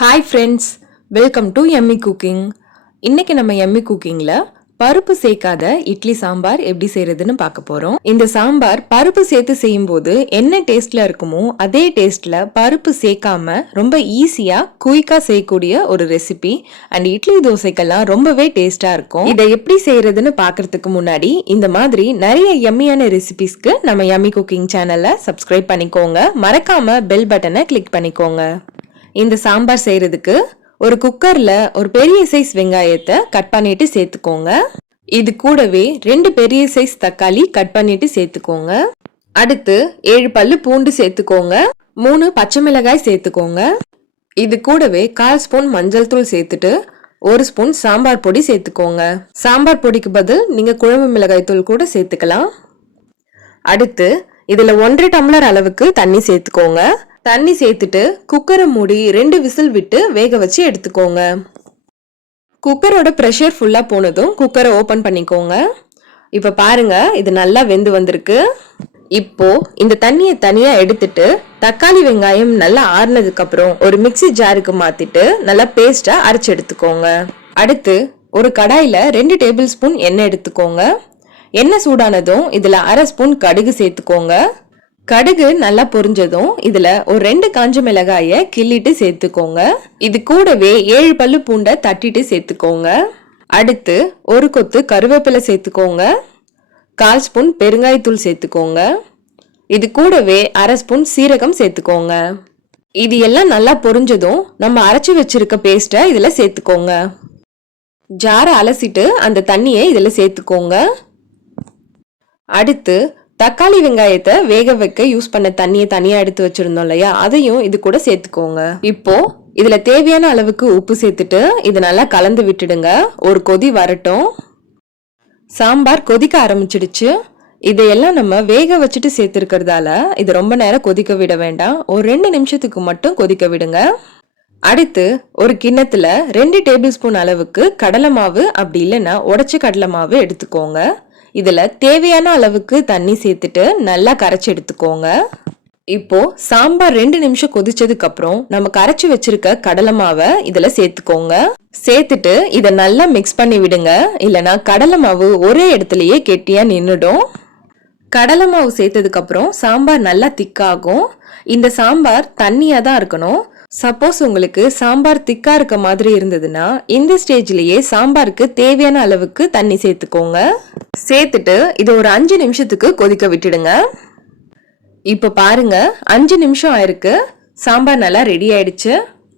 Hi friends, welcome to Yummy Cooking. இன்னைக்கு நம்ம Yummy Cookingல பருப்பு சேர்க்காத இட்லி சாம்பார் எப்படி செய்யறதுன்னு பார்க்க போறோம். இந்த சாம்பார் பருப்பு சேர்த்து செய்யும்போது என்ன டேஸ்ட்ல இருக்குமோ அதே டேஸ்ட்ல பருப்பு சேர்க்காம ரொம்ப ஈஸியா குயிக்கா செய்யக்கூடிய ஒரு ரெசிபி அண்ட் இட்லி தோசைக்கெல்லாம் ரொம்பவே டேஸ்டா இருக்கும். இதை எப்படி செய்யறதுன்னு பார்க்கறதுக்கு முன்னாடி இந்த மாதிரி நிறைய யம்மியான ரெசிபிஸ்க்கு நம்ம Yummy Cooking சேனலை சப்ஸ்கிரைப் பண்ணிக்கோங்க. மறக்காம பெல் பட்டனை கிளிக் பண்ணிக்கோங்க. இந்த சாம்பார் செய்யறதுக்கு ஒரு குக்கர்ல ஒரு பெரிய சைஸ் வெங்காயத்தை கட் பண்ணிட்டு சேர்த்துக்கோங்க. இது கூடவே 2 பெரிய சைஸ் தக்காளி கட் பண்ணிட்டு சேர்த்துக்கோங்க. அடுத்து 7 பல்லு பூண்டு சேர்த்துக்கோங்க. 3 பச்சை மிளகாய் சேர்த்துக்கோங்க. இது கூடவே 1/4 ஸ்பூன் மஞ்சள் தூள் சேர்த்துட்டு 1 ஸ்பூன் சாம்பார் பொடி சேர்த்துக்கோங்க. சாம்பார் பொடிக்கு பதில் நீங்க குழம்பு மிளகாய் தூள் கூட சேர்த்துக்கலாம். அடுத்து இதுல 1.5 டம்ளர் அளவுக்கு தண்ணி சேர்த்துக்கோங்க. தண்ணி சேர்த்துட்டு குக்கரை மூடி 2 விசில் விட்டு வேக வச்சு எடுத்துக்கோங்க. குக்கரோட ப்ரெஷர் ஃபுல்லா போனதும் குக்கரை ஓபன் பண்ணிக்கோங்க. இப்ப பாருங்க, இது நல்லா வெந்து வந்திருக்கு. இப்போ இந்த தண்ணியை தனியா எடுத்துட்டு தக்காளி வெங்காயம் நல்லா ஆறுனதுக்கு அப்புறம் ஒரு மிக்ஸி ஜாருக்கு மாத்திட்டு நல்லா பேஸ்டா அரைச்சு எடுத்துக்கோங்க. அடுத்து ஒரு கடாயில 2 டேபிள் ஸ்பூன் எண்ணெய் எடுத்துக்கோங்க. எண்ணெய் சூடானதும் இதுல 1/2 ஸ்பூன் கடுகு சேர்த்துக்கோங்க. கடுகு நல்லா பொரிஞ்சதும் இதுல ஒரு 2 காஞ்ச மிளகாய கிள்ளிட்டு சேர்த்துக்கோங்க. இது கூடவே 7 பல்லு பூண்டை தட்டிட்டு சேர்த்துக்கோங்க. அடுத்து ஒரு கொத்து கருவேப்பிலை சேர்த்துக்கோங்க. 1/4 ஸ்பூன் பெருங்காயத்தூள் சேர்த்துக்கோங்க. இது கூடவே 1/2 ஸ்பூன் சீரகம் சேர்த்துக்கோங்க. இது எல்லாம் நல்லா பொரிஞ்சதும் நம்ம அரைச்சு வச்சிருக்க பேஸ்ட்டை இதுல சேர்த்துக்கோங்க. ஜாரை அலசிட்டு அந்த தண்ணியை இதுல சேர்த்துக்கோங்க. அடுத்து தக்காளி வெங்காயத்தை வேக வைக்க யூஸ் பண்ண தண்ணியை தனியா எடுத்து வச்சிருந்தோம் இல்லையா, அதையும் இது கூட சேர்த்துக்கோங்க. இப்போ இதுல தேவையான அளவுக்கு உப்பு சேர்த்துட்டு இது நல்லா கலந்து விட்டுடுங்க. ஒரு கொதி வரட்டும். சாம்பார் கொதிக்க ஆரம்பிச்சிடுச்சு. இதையெல்லாம் நம்ம வேக வச்சுட்டு சேர்த்துருக்கிறதால இது ரொம்ப நேரம் கொதிக்க விட வேண்டாம். ஒரு 2 நிமிஷத்துக்கு மட்டும் கொதிக்க விடுங்க. அடுத்து ஒரு கிண்ணத்துல 2 டேபிள் ஸ்பூன் அளவுக்கு கடலை மாவு அப்படி இல்லைன்னா உடைச்ச கடலை மாவு எடுத்துக்கோங்க. இதுல தேவையான அளவுக்கு தண்ணி சேர்த்துட்டு நல்லா கரைச்சி எடுத்துக்கோங்க. இப்போ சாம்பார் 2 நிமிஷம் கொதிச்சதுக்கு அப்புறம் நம்ம கரைச்சி வச்சிருக்க கடலை மாவை இதுல சேர்த்துக்கோங்க. சேர்த்துட்டு இதை நல்லா மிக்ஸ் பண்ணி விடுங்க. இல்லைன்னா கடலை மாவு ஒரே இடத்துலயே கெட்டியா நின்னுடும். கடலை மாவு சேர்த்ததுக்கு அப்புறம் சாம்பார் நல்லா திக்காகும். இந்த சாம்பார் தண்ணியா தான் இருக்கணும். சப்போஸ் உங்களுக்கு சாம்பார் திக்கா இருக்க மாதிரி இருந்ததுன்னா இந்த ஸ்டேஜ்லயே சாம்பாருக்கு தேவையான அளவுக்கு தண்ணி சேர்த்துக்கோங்க. சேர்த்துட்டு இது ஒரு 5 நிமிஷத்துக்கு கொதிக்க விட்டுடுங்க. இப்ப பாருங்க, 5 நிமிஷம் ஆயிருக்கு. சாம்பார் நல்லா ரெடி ஆயிடுச்சு.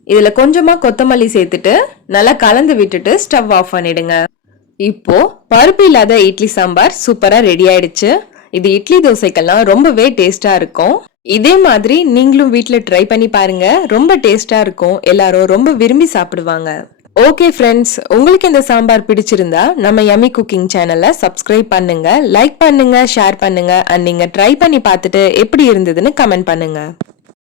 இதுல கொஞ்சமா கொத்தமல்லி சேர்த்துட்டு நல்லா கலந்து விட்டுட்டு ஸ்டவ் ஆஃப் பண்ணிடுங்க. இப்போ பருப்பு இல்லாத இட்லி சாம்பார் சூப்பரா ரெடி ஆயிடுச்சு. இது இட்லி தோசைக்கெல்லாம் ரொம்பவே டேஸ்டா இருக்கும். இதே மாதிரி நீங்களும் வீட்ல ட்ரை பண்ணி பாருங்க. ரொம்ப டேஸ்டா இருக்கும். எல்லாரும் ரொம்ப விரும்பி சாப்பிடுவாங்க. ஓகே ஃப்ரெண்ட்ஸ், உங்களுக்கு இந்த சாம்பார் பிடிச்சிருந்தா நம்ம Yummy Cooking சேனலை சப்ஸ்கிரைப் பண்ணுங்க, லைக் பண்ணுங்க, ஷேர் பண்ணுங்க. அண்ட் நீங்க ட்ரை பண்ணி பார்த்துட்டு எப்படி இருந்ததுன்னு கமெண்ட் பண்ணுங்க.